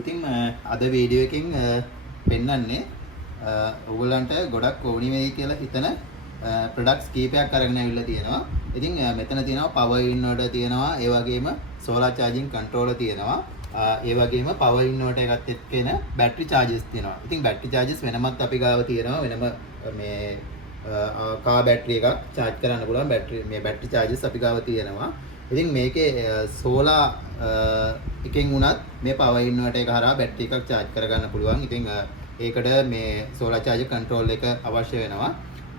ඉතින් අද වීඩියෝ එකෙන් පෙන්වන්නේ ඔයගොල්ලන්ට ගොඩක් ඕනි වෙයි කියලා හිතන ප්‍රොඩක්ට්ස් කීපයක් අරගෙන ආවිල්ලා තියෙනවා. ඉතින් මෙතන තියෙනවා පවර් ඉන්වර්ටර් තියෙනවා, ඒ වගේම සෝලාර් චාර්ජින් කන්ට්‍රෝලර් තියෙනවා. ඒ වගේම පවර් ඉන්වර්ටර් එකත් එක්ක එන බැටරි චාර්ජස් තියෙනවා. ඉතින් බැටරි චාර්ජස් වෙනමත් අපි ගාව තියෙනවා. වෙනම මේ කාර් බැටරි එකක් charge කරන්න පුළුවන් බැටරි charges අපි ගාව තියෙනවා. ඉතින් මේකේ සෝලාර් එකෙන් උනත් මේ පවර් ඉන්වර්ටර් එක හරහා බැටරි එකක් charge කරගන්න පුළුවන්. ඉතින් ඒකට මේ සෝලාර් charger control එක අවශ්‍ය වෙනවා.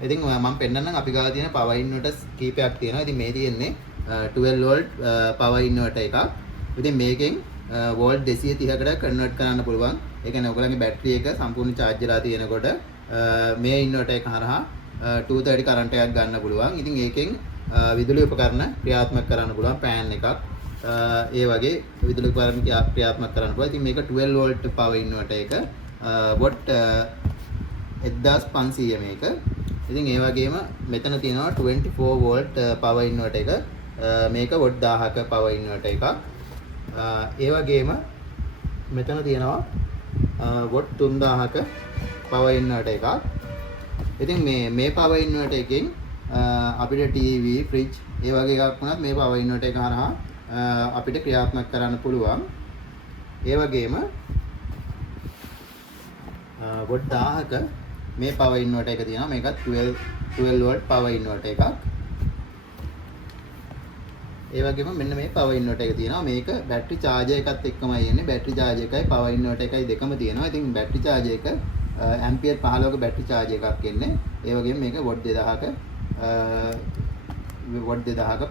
ඉතින් මම පෙන්නන්නම් අපි ගාව තියෙන පවර් ඉන්වර්ටර්ස් කීපයක් තියෙනවා. ඉතින් මේ තියෙන්නේ 12 volt පවර් ඉන්වර්ටර් එකක්. ඉතින් මේකෙන් වෝල්ට් 230කට කන්වර්ට් කරන්න පුළුවන්. ඒ කියන්නේ ඔයගලගේ බැටරි එක සම්පූර්ණ charge වෙලා තියෙනකොට මේ ඉන්වර්ටර් එක හරහා 230 කරන්ට් එකක් ගන්න පුළුවන්. ඉතින් ඒකෙන් විදුලි උපකරණ ක්‍රියාත්මක කරන්න පුළුවන්. ෆෑන් එකක් ඒ වගේ විදුලි උපකරණ ක්‍රියාත්මක කරන්න පුළුවන්. ඉතින් මේක 12 volt power inverter එක watt 1500 මේක. ඉතින් ඒ වගේම මෙතන තියෙනවා 24 volt power inverter එක. මේක watt 1000ක power inverter එකක්. ඒ වගේම මෙතන තියෙනවා watt 3000ක power inverter එකක්. ඉතින් මේ power inverter එකෙන් අපිට TV, fridge ඒ වගේ එකක් වුණත් මේ power inverter එක හරහා අපිට ක්‍රියාත්මක කරන්න පුළුවන්. ඒ වගේම watt 1000ක මේ power inverter එක තියෙනවා. මේකත් 12 volt power inverter එකක්. ඒ වගේම මෙන්න මේ power inverter එක තියෙනවා. මේක battery charger එකත් එක්කමයි එන්නේ. battery charger එකයි power inverter එකයි දෙකම තියෙනවා. ඉතින් battery charger එක ampere 15ක battery charger එකක් එන්නේ. ඒ වගේම මේක watt 2000ක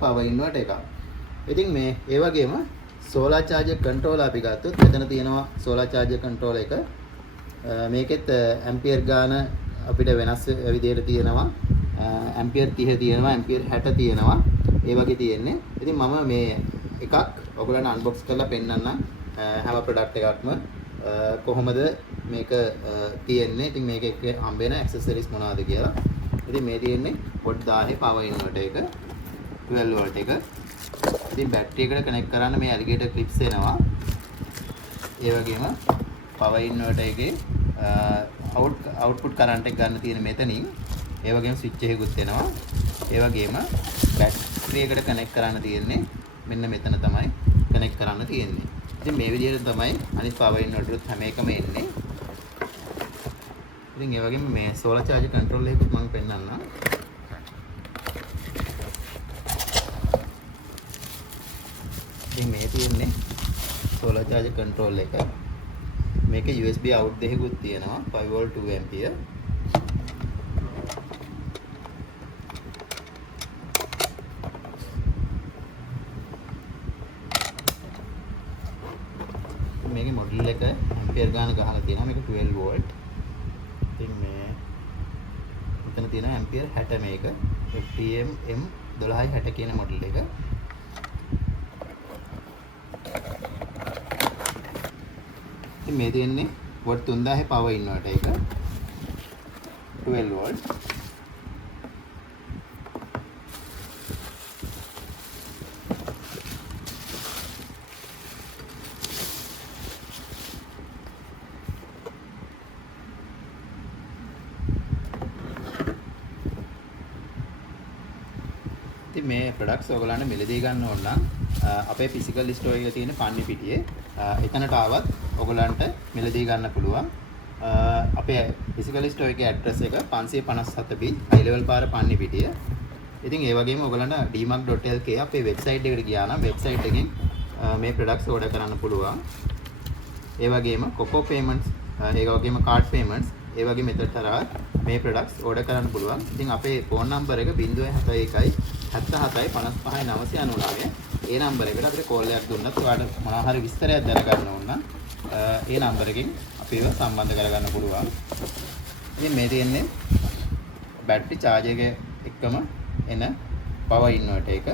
power inverter එකක්. ඉතින් මේ ඒ වගේම solar charger controller අපි ගත්තොත් මෙතන තියෙනවා solar charger controller එක. මේකෙත් ampere ගාන අපිට වෙනස් විදිහට තියෙනවා. ampere 30 තියෙනවා, ampere 60 තියෙනවා. ඒ වගේ තියෙන්නේ. ඉතින් මම මේ එකක් ඔයගොල්ලන්ට unbox කරලා පෙන්නන්නම්. හැම product එකක්ම කොහොමද මේක තියෙන්නේ. ඉතින් මේක එක්ක හම්බ වෙන accessories මොනවද කියලා. ඉතින් මේ තියෙන්නේ watt 1000 power inverter එක 12 volt එක. ඉතින් බැටරි එකට කනෙක්ට් කරන්න මේ alligator clips එනවා. ඒ වගේම power inverter එකේ output current එක ගන්න තියෙන මෙතනින්. ඒ වගේම switch එකකුත් එනවා. ඒ වගේම බැටරි එකට කනෙක්ට් කරන්න තියෙන්නේ මෙන්න මෙතන තමයි කනෙක්ට් කරන්න තියෙන්නේ. ඉතින් මේ විදිහට තමයි අනිත් power inverter හැම එකම එන්නේ. ඉතින් ඒ වගේම මේ solar charge control එකකුත් මම පෙන්නන්නම්. ඉතින් මේ තියෙන්නේ solar charge control එක. මේක USB out දෙකකුත් තියෙනවා. 5 volt 2 ampere. මේකේ මොඩල් එක ampere ගාන ගහලා තියෙනවා. මේක 12 volt. ඉතින් මේ මෙතන තියෙන ampere 60 මේක FTM M1260 කියන මොඩල් එක. ඉතින් මේ තියෙන්නේ watt 3000 power inverter එක 12 volt. ඉතින් මේ ප්‍රොඩක්ට්ස් ඔයගොල්ලන්ට මිලදී ගන්න ඕන නම් අපේ ෆිසිකල් ස්ටෝර් එකේ තියෙන පන්නි පිටියේ එතනට ආවත් ඔයගොල්ලන්ට මිලදී ගන්න පුළුවන්. අපේ ෆිසිකල් ස්ටෝර් එකේ ඇඩ්‍රස් එක 557B හයි ලෙවල් පාර පන්නි පිටිය. ඉතින් ඒ වගේම ඔයගොල්ලන්ට dmark.lk අපේ වෙබ්සයිට් එකට ගියා නම් වෙබ්සයිට් එකෙන් මේ ප්‍රොඩක්ට්ස් ඕඩර් කරන්න පුළුවන්. ඒ වගේම කොකෝ පේමන්ට්ස් ඒ වගේම කාඩ් පේමන්ට්ස් ඒ වගේ මෙතන තරහා මේ ප්‍රොඩක්ට්ස් ඕඩර් කරන්න පුළුවන්. ඉතින් අපේ ෆෝන් නම්බර් එක 071 77 55 999. ඒ නම්බර් එකට අපිට කෝල් එකක් දුන්නත් ඔයාලට මොනවා හරි විස්තරයක් දැනගන්න ඕන නම් ඒ නම්බර් එකෙන් අපිව සම්බන්ධ කරගන්න පුළුවන්. ඉතින් මේ තියෙන්නේ බැටරි charger එක එක්කම එන power inverter එක.